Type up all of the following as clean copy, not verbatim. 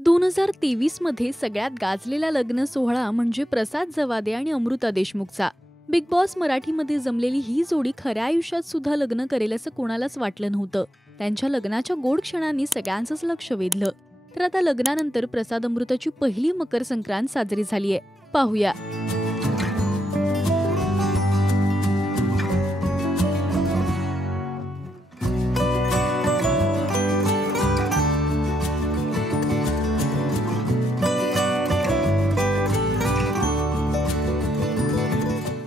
2023 मध्ये सगळ्यात गाजलेला लग्न सोहळा म्हणजे प्रसाद जवादे आणि अमृता देशमुखचा. बिग बॉस मराठीमध्ये जमलेली ही जोडी खऱ्या आयुष्यात सुद्धा लग्न करेल असं कोणालाच वाटलं नव्हतं. त्यांच्या लग्नाच्या गोड क्षणांनी सगळ्यांचंच लक्ष वेधलं. तर आता लग्नानंतर प्रसाद अमृताची पहिली मकर संक्रांत साजरी झालीय. पाहूया.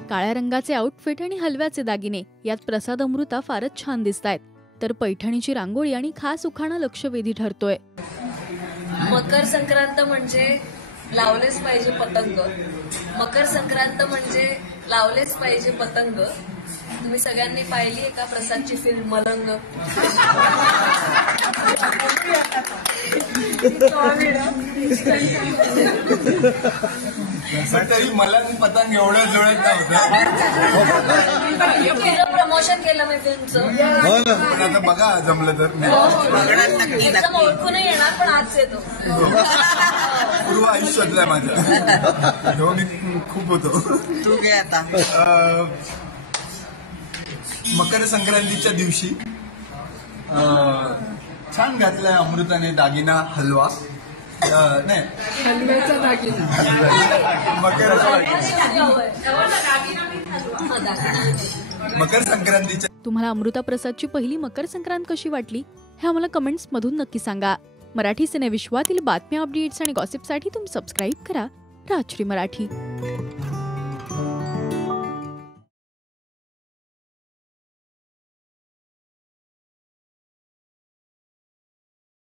काळ्या रंगाचे आउटफिट आणि हलव्याचे दागिने यात प्रसाद अमृता फारच छान दिसतायत. तर पैठणीची रांगोळी आणि खास उखाणा लक्षवेधी ठरतोय. मकर संक्रांत म्हणजे लावलेच पाहिजे पतंग. मकर संक्रांत म्हणजे लावलेच पाहिजे पतंग. तुम्ही सगळ्यांनी पाहिली आहे का प्रसादची फिल्म मलंग? तरी मलंग पतंग एवढं जुळत नव्हतं. प्रमोशन केलं मी फिल्मचं. पण आता बघा जमलं तर एकदम ओळखूनही येणार, पण आज येतो. पूर्व आयुष्यातला माझ्या मी खूप होतो. तू काय आता मकर संक्रांतीच्या दिवशी छान घातलाय अमृताने दागिना हलवा. नाही हलव्याचा दागिना. मकर संक्रांतीच्या. तुम्हाला अमृता प्रसादची पहिली मकर संक्रांत कशी वाटली हे आम्हाला कमेंट्स मधून नक्की सांगा. मराठी सिनेविश्वातील बातम्या, अपडेट्स आणि गॉसिपसाठी तुम्ही सबस्क्राईब करा राजश्री मराठी.